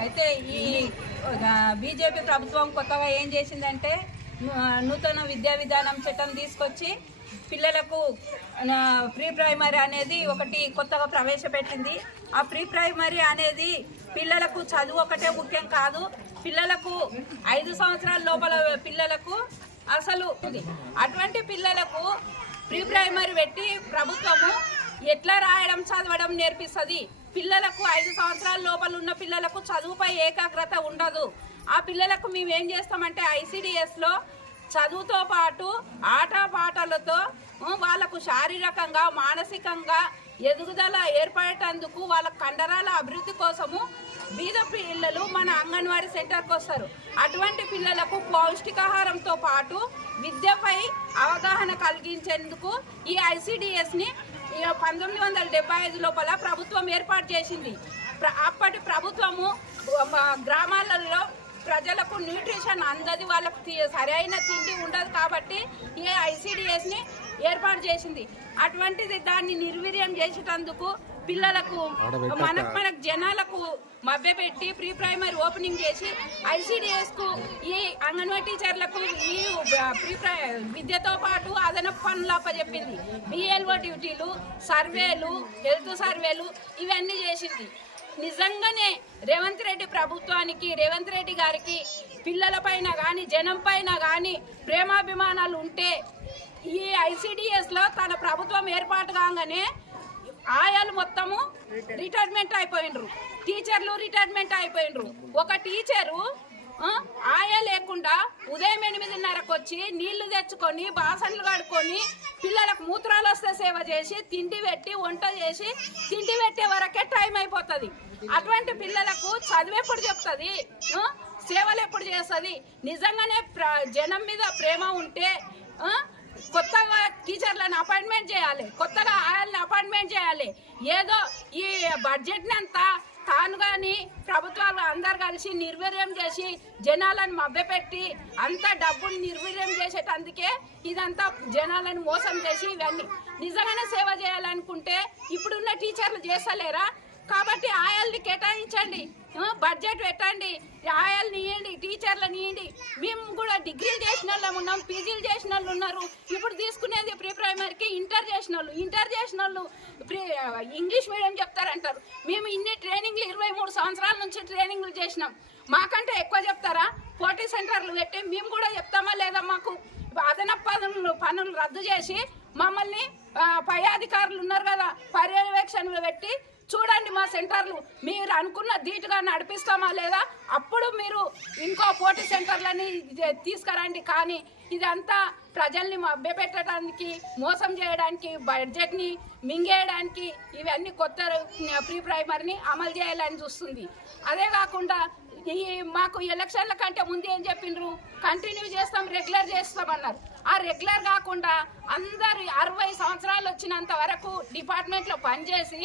అయితే ఈ బీజేపీ ప్రభుత్వం కొత్తగా ఏం చేసిందంటే నూతన విద్యా విధానం చట్టం తీసుకొచ్చి పిల్లలకు ప్రీ ప్రైమరీ అనేది ఒకటి కొత్తగా ప్రవేశపెట్టింది. ఆ ప్రీ ప్రైమరీ అనేది పిల్లలకు చదువు ఒకటే ముఖ్యం కాదు పిల్లలకు ఐదు సంవత్సరాల లోపల పిల్లలకు అసలు అటువంటి పిల్లలకు ప్రీ ప్రైమరీ పెట్టి ప్రభుత్వము ఎట్లా రాయడం చదవడం నేర్పిస్తుంది? పిల్లలకు ఐదు సంవత్సరాల లోపల ఉన్న పిల్లలకు చదువుపై ఏకాగ్రత ఉండదు. ఆ పిల్లలకు మేము ఏం చేస్తామంటే ఐసిడిఎస్లో చదువుతో పాటు ఆట పాటలతో వాళ్ళకు శారీరకంగా మానసికంగా ఎదుగుదల ఏర్పడేటందుకు వాళ్ళ కండరాల అభివృద్ధి కోసము బీద పిల్లలు మన అంగన్వాడీ సెంటర్కి వస్తారు. అటువంటి పిల్లలకు పౌష్టికాహారంతో పాటు విద్యపై అవగాహన కలిగించేందుకు ఈ ఐసిడిఎస్ని పంతొమ్మిది వందల డెబ్బై ఐదు లోపల ప్రభుత్వం ఏర్పాటు చేసింది. అప్పటి ప్రభుత్వము గ్రామాలలో ప్రజలకు న్యూట్రిషన్ అందది వాళ్ళకు సరైన తిండి ఉండదు కాబట్టి ఈ ఐసీడిఎస్ని ఏర్పాటు చేసింది. అటువంటిది దాన్ని నిర్వీర్యం చేసేటందుకు పిల్లలకు మనకు మనకు జనాలకు మభ్యపెట్టి ప్రీ ప్రైమరీ ఓపెనింగ్ చేసి ఐసిడిఎస్కు ఈ అంగన్వాడీ టీచర్లకు ఈ ప్రీ ప్రై విద్యతో పాటు అదనపు పనులు అప్పచెప్పింది. బిఎల్ఓ డ్యూటీలు సర్వేలు హెల్త్ సర్వేలు ఇవన్నీ చేసింది. నిజంగానే రేవంత్ రెడ్డి ప్రభుత్వానికి రేవంత్ రెడ్డి గారికి పిల్లల పైన కానీ జనం పైన కానీ ప్రేమాభిమానాలు ఉంటే ఈ ఐసిడిఎస్లో తన ప్రభుత్వం ఏర్పాటు కాగానే ఆయాలు మొత్తము రిటైర్మెంట్ అయిపోయినరు. టీచర్లు రిటైర్మెంట్ అయిపోయినరు. ఒక టీచరు ఆ, ఆయా లేకుండా ఉదయం ఎనిమిదిన్నరకు వచ్చి నీళ్ళు తెచ్చుకొని బాసన్లు కడుక్కొని పిల్లలకు మూత్రాలు వస్తే సేవ చేసి తిండి పెట్టి వంట చేసి తిండి పెట్టే వరకే టైం అయిపోతుంది. అటువంటి పిల్లలకు చదువు ఎప్పుడు చెప్తుంది? సేవలు ఎప్పుడు చేస్తుంది? నిజంగానే ప్ర- జనం మీద ప్రేమ ఉంటే కొత్తగా టీచర్లను అపాయింట్మెంట్ చేయాలి. కొత్తగా ఆయన్ని అపాయింట్మెంట్ చేయాలి. ఏదో ఈ బడ్జెట్ని అంతా తాను కానీ ప్రభుత్వాలు అందరు కలిసి నిర్వీర్యం చేసి జనాలను మభ్యపెట్టి అంత డబ్బులు నిర్వీర్యం చేసేటందుకే ఇదంతా జనాలను మోసం చేసి ఇవన్నీ. నిజంగానే సేవ చేయాలనుకుంటే ఇప్పుడున్న టీచర్లు చేస్తలేరా? కాబట్టి ఆయాల్ని కేటాయించండి. బడ్జెట్ పెట్టండి. ఆయాల్ని ఇవ్వండి టీచర్లను ఇవ్వండి మేము కూడా డిగ్రీలు చేసిన వాళ్ళం ఉన్నాం పీజీలు చేసిన వాళ్ళు ఉన్నారు. ఇప్పుడు తీసుకునేది ప్రీ ప్రైమరీకి ఇంటర్ చేసిన వాళ్ళు. ఇంటర్ చేసిన వాళ్ళు ప్రీ ఇంగ్లీష్ మీడియం చెప్తారంటారు. మేము ఇన్ని ట్రైనింగ్లు ఇరవై మూడు సంవత్సరాల నుంచి ట్రైనింగ్లు చేసినాం. మాకంటే ఎక్కువ చెప్తారా? పోటీ సెంటర్లు పెట్టి మేము కూడా చెప్తామా లేదా మాకు? అదనపు పనులు పనులు రద్దు చేసి మమ్మల్ని పై అధికారులు ఉన్నారు కదా పర్యవేక్షణలు పెట్టి చూడండి మా సెంటర్లు. మీరు అనుకున్న ధీటుగా నడిపిస్తామా లేదా? అప్పుడు మీరు ఇంకో పోటీ సెంటర్లని తీసుకురండి. కానీ ఇదంతా ప్రజల్ని మభ్యపెట్టడానికి మోసం చేయడానికి బడ్జెట్ని మింగేయడానికి ఇవన్నీ కొత్త ప్రీ ప్రైమరీని అమలు చేయాలని చూస్తుంది. అదే కాకుండా ఈ మాకు ఎలక్షన్ల కంటే ముందు ఏం చెప్పిండ్రు కంటిన్యూ చేస్తాం రెగ్యులర్ చేస్తామన్నారు. ఆ రెగ్యులర్ కాకుండా అందరు అరవై సంవత్సరాలు వచ్చినంత వరకు డిపార్ట్మెంట్లో పనిచేసి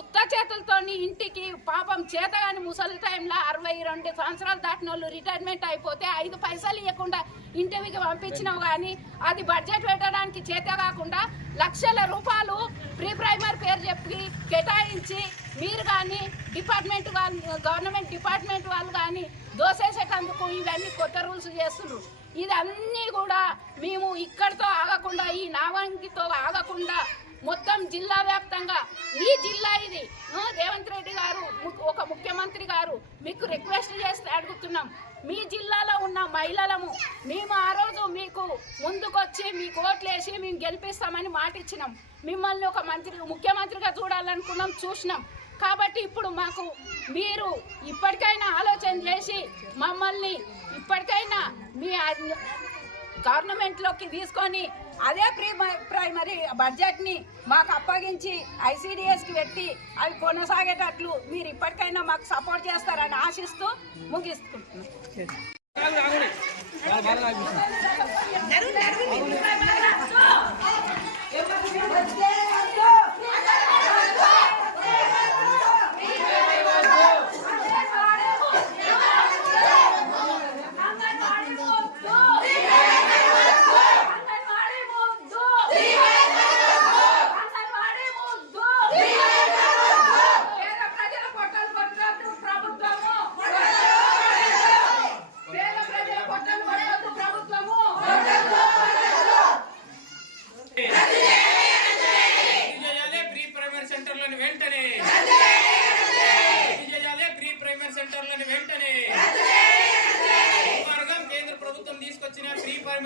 ఉత్త చేతులతోని ఇంటికి పాపం చేతగాని ముసలి టైంలో అరవై రెండు సంవత్సరాలు దాటిన వాళ్ళు రిటైర్మెంట్ అయిపోతే ఐదు పైసలు ఇవ్వకుండా ఇంటికి పంపించినావు కానీ అది బడ్జెట్ పెట్టడానికి చేత కాకుండా లక్షల రూపాయలు ప్రీ ప్రైమరీ పేరు చెప్పి కేటాయించి మీరు కానీ డిపార్ట్మెంట్ వాళ్ళు గవర్నమెంట్ డిపార్ట్మెంట్ వాళ్ళు కానీ దోసేసేటందుకు ఇవన్నీ కొత్త రూల్స్ చేస్తున్నారు. ఇదన్నీ కూడా మేము ఇక్కడితో ఆగకుండా ఈ నావంగితో ఆగకుండా మొత్తం జిల్లా వ్యాప్తంగా మీ జిల్లా ఇది. రేవంత్ రెడ్డి గారు ము- ఒక ముఖ్యమంత్రి గారు మీకు రిక్వెస్ట్ చేస్తే అడుగుతున్నాం. మీ జిల్లాలో ఉన్న మహిళలము మేము ఆ రోజు మీకు ముందుకొచ్చి మీకు ఓట్లేసి మేము గెలిపిస్తామని మాట ఇచ్చినాం. మిమ్మల్ని ఒక మంత్రి ముఖ్యమంత్రిగా చూడాలనుకున్నాం చూసినాం. కాబట్టి ఇప్పుడు మాకు మీరు ఇప్పటికైనా ఆలోచన చేసి మమ్మల్ని ఇప్పటికైనా మీ గవర్నమెంట్లోకి తీసుకొని అదే ప్రీ ప్రైమరీ బడ్జెట్ని మాకు అప్పగించి ఐసీడిఎస్కి పెట్టి అవి కొనసాగేటట్లు మీరు ఇప్పటికైనా మాకు సపోర్ట్ చేస్తారని ఆశిస్తూ ముగిస్తున్నాం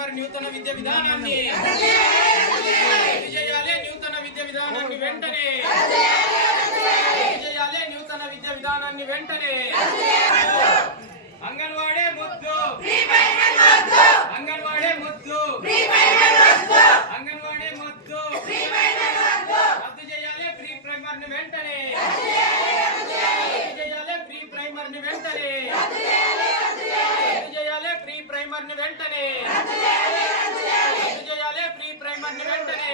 మరి నూతన విద్య విధానాన్ని. చేయాలి నూతన విద్య విధానాన్ని వెంటనే. చేయాలి నూతన విద్య విధానాన్ని వెంటనే. అంగన్వాడే ముద్దు. అంగన్వాడే ముద్దు. అంగన్వాడే ముద్దు. రద్దు చేయాలి ప్రీ ప్రైమర్ని వెంటనే. చేయాలి ప్రీ ప్రైమర్ని వెంటనే. చేయాలి ప్రీ ప్రైమర్ని వెంటనే రద్దు చేయాలి ప్రీ ప్రైమర్ని వెంటనే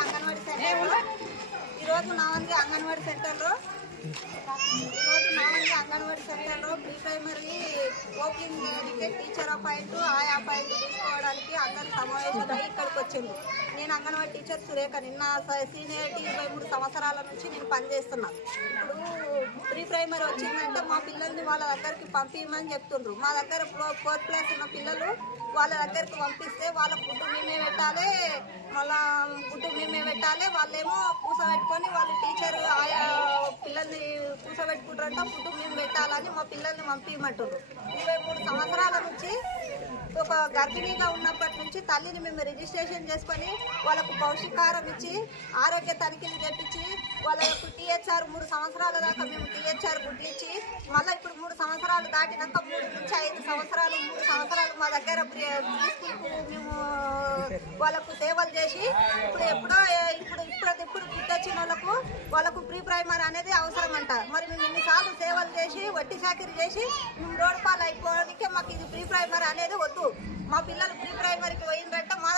అంగన్వాడీ సెంటర్లో ఈరోజు నావన్గి అంగన్వాడీ అంగన్వాడీ సెంటర్లో ప్రీ ప్రైమరీ ఓపెనింగ్ చేయడానికి టీచర్ అపాయింట్ ఆయా అపాయింట్ తీసుకోవడానికి అందరి సమావేశమై ఇక్కడికి వచ్చింది నేను అంగన్వాడీ టీచర్ సురేఖ నిన్న స- సీనియారిటీ ఇరవై మూడు సంవత్సరాల నుంచి నేను పనిచేస్తున్నాను ఇప్పుడు ప్రీ ప్రైమరీ వచ్చిందంటే మా పిల్లల్ని వాళ్ళ దగ్గరికి పంపించమని చెప్తుండ్రు. మా దగ్గర ఫోర్త్ క్లాస్ ఉన్న పిల్లలు వాళ్ళ దగ్గరికి పంపిస్తే వాళ్ళ ఫుడ్ మేమే పెట్టాలి వాళ్ళ ఫుడ్ మేమే పెట్టాలి వాళ్ళేమో కూసబెట్టుకొని వాళ్ళ టీచర్ ఆయా పిల్లల్ని కూసబెట్టుకుంటారంట ఫుడ్ మేము పెట్టాలని మా పిల్లల్ని పంపించమంటారు ఇరవై మూడు సంవత్సరాల నుంచి ఒక గర్భిణీగా ఉన్నప్పటి నుంచి తల్లిని మేము రిజిస్ట్రేషన్ చేసుకొని వాళ్ళకు పౌష్టికాహారం ఇచ్చి ఆరోగ్య తనిఖీలు చేపించి వాళ్ళకు టీహెచ్ఆర్ మూడు సంవత్సరాల దాకా మేము టీహెచ్ఆర్ గుడ్లు మళ్ళీ ఇప్పుడు మూడు సంవత్సరాలు దాటినాక మూడు నుంచి ఐదు సంవత్సరాలు మూడు సంవత్సరాలు మా దగ్గర మేము వాళ్ళకు సేవలు చేసి ఇప్పుడు ఎప్పుడో ఇప్పుడు ఇప్పుడు ఇప్పుడు వచ్చిన వాళ్ళకు వాళ్ళకు ప్రీ ప్రైమర్ అనేది అవసరం అంట మరి మేము ఇన్నిసార్లు సేవలు చేసి వడ్డీ చాకరీ చేసి మేము రోడ్ పాలు అయిపోవడానికి మాకు ఇది ప్రీ ప్రైమర్ అనేది వద్దు. మా పిల్లలు ప్రీ ప్రైమరీకి పోయిందంటే మా